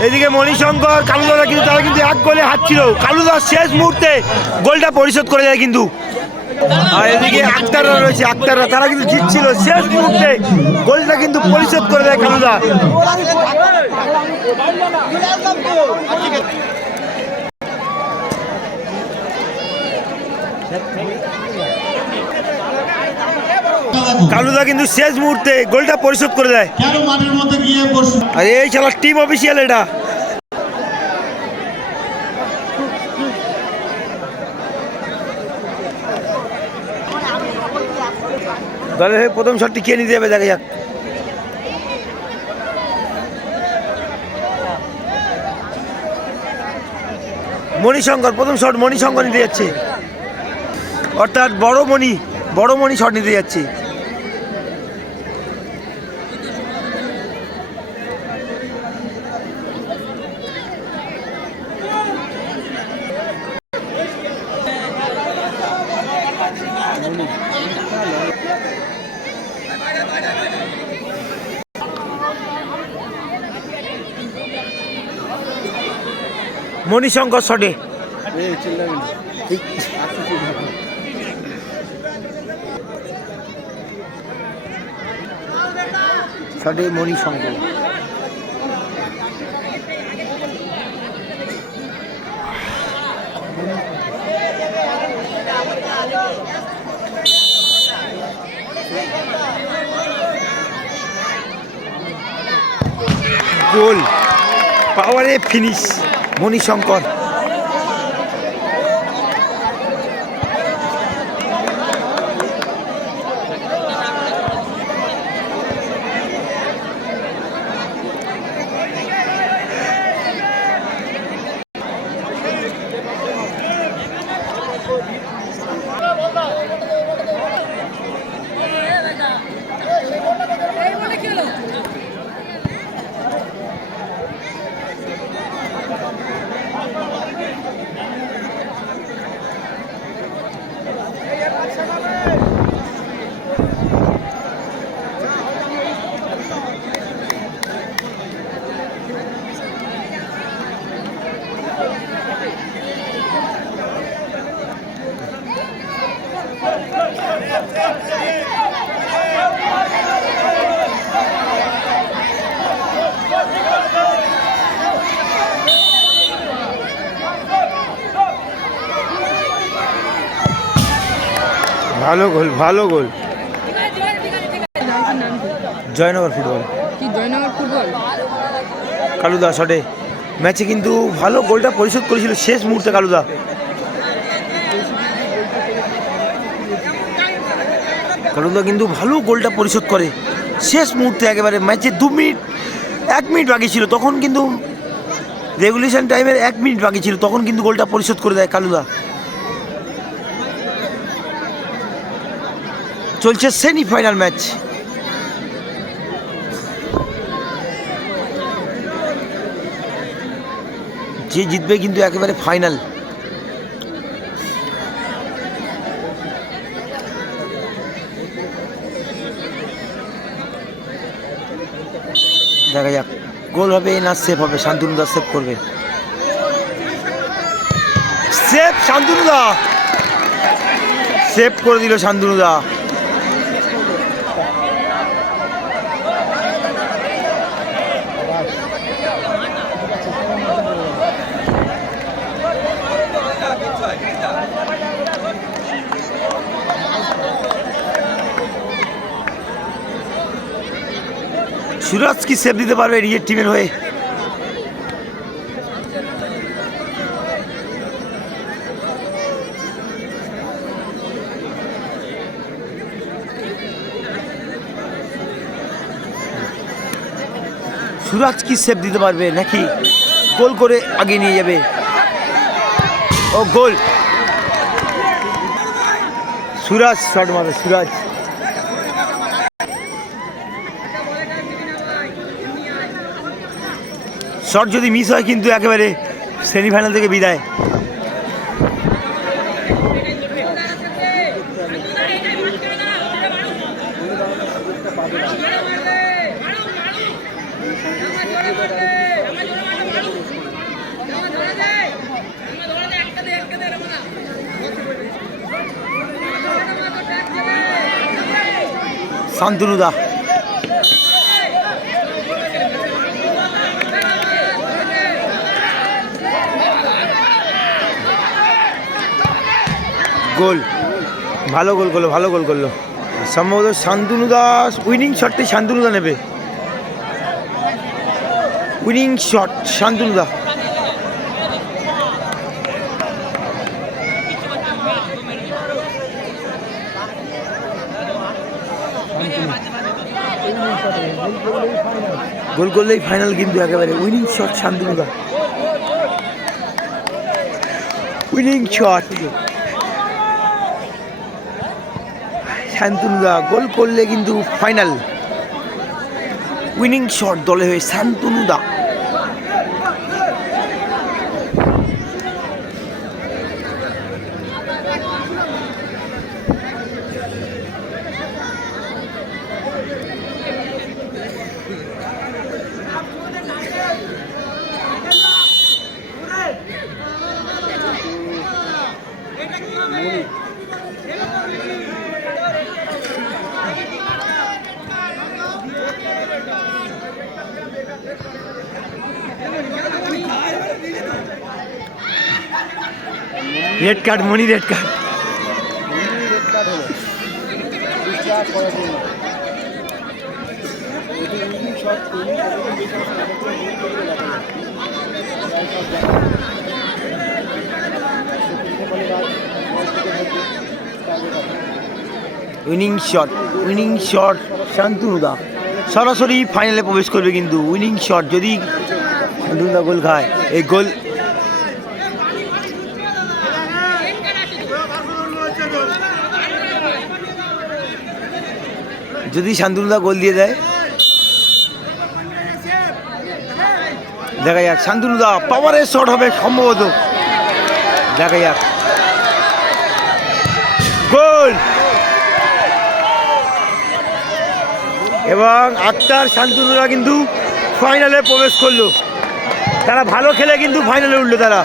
এদিকে মণিশঙ্কর কালুদারা কিন্তু তারা কিন্তু এক গোলে হারছিল কালুদার শেষ মুহূর্তে গোলটা পরিশোধ করে যায় কিন্তু। আর এদিকে আক্তাররা রয়েছে, আক্তাররা, তারা কিন্তু জিতছিল। শেষ মুহূর্তে গোলটা কিন্তু পরিশোধ করে দেয় কালুদা। কালুদা কিন্তু শেষ মুহূর্তে গোলটা পরিশোধ করে দেয়। আর এই খেলার টিম অফিসিয়াল এটা। দলের হয়ে প্রথম শটটি কে নিতে যাবে? দেখা যাক। মণিশঙ্কর প্রথম শট মণিশঙ্কর নিতে যাচ্ছে। অর্থাৎ বড় মণি বড় মণি শট নিতে যাচ্ছে। মণিশঙ্কর শটে শটে মণিশঙ্কর। গোল। পাওয়ারে ফিনিশ। মণিশঙ্কর। ভালো গোল ভালো গোল। জয়নগর ফুটবল কি জয়নগর ফুটবল কালুদা শটে ম্যাচে কিন্তু ভালো গোলটা পরিশোধ করেছিল শেষ মুহূর্তে কালুদা। কালুদা কিন্তু ভালো গোলটা পরিশোধ করে। শেষ মুহূর্তে একেবারে ম্যাচে দু মিনিট এক মিনিট বাকি ছিল। তখন কিন্তু রেগুলেশন টাইমের এক মিনিট বাকি ছিল। তখন কিন্তু গোলটা পরিশোধ করে দেয় কালুদা। চলছে সেমিফাইনাল ম্যাচ যে জিতবে কিন্তু একেবারে ফাইনাল দেখা যাক, গোল হবে না সেফ হবে? শান্তনুদা সেভ করবে। সেভ শান্তনুদা। সেভ করে দিল শান্তনুদা। সুরাজ কি সেভ দিতে পারবে নিজের টিমের হয়ে? সুরাজ কি সেভ দিতে পারবে নাকি গোল করে আগে নিয়ে যাবে? ও গোল। সুরাজ শট মারবে, সুরাজ। শট যদি মিস হয় কিন্তু একেবারে সেমিফাইনাল থেকে বিদায়। শান্তনুদা। গোল। ভালো গোল করল, ভালো গোল করল। সম্ভবত শান্তনু দাস উইনিং শটটি শান্তনু দা নেবে। Winning shot Shantanu da goal করলেই ফাইনাল কিন্তু একেবারে। Winning shot Shantanu da winning shot শান্তনুদা গোল করলে কিন্তু ফাইনাল উইনিং শট দলে হয়ে শান্তনুদা red card Moni red card winning shot winning shot শান্তনুদা সরাসরি ফাইনালে প্রবেশ করবে কিন্তু উইনিং শট যদি শান্তনুদা গোল খায়, এই গোল যদি শান্তনুদা গোল দিয়ে দেয়? দেখা যাক, শান্তনুদা পাওয়ারের শট হবে সম্ভবত। দেখা যাক। গোল! এবং আক্তার শান্তনুরা কিন্তু ফাইনালে প্রবেশ করল। তারা ভালো খেলে কিন্তু ফাইনালে উঠল তারা।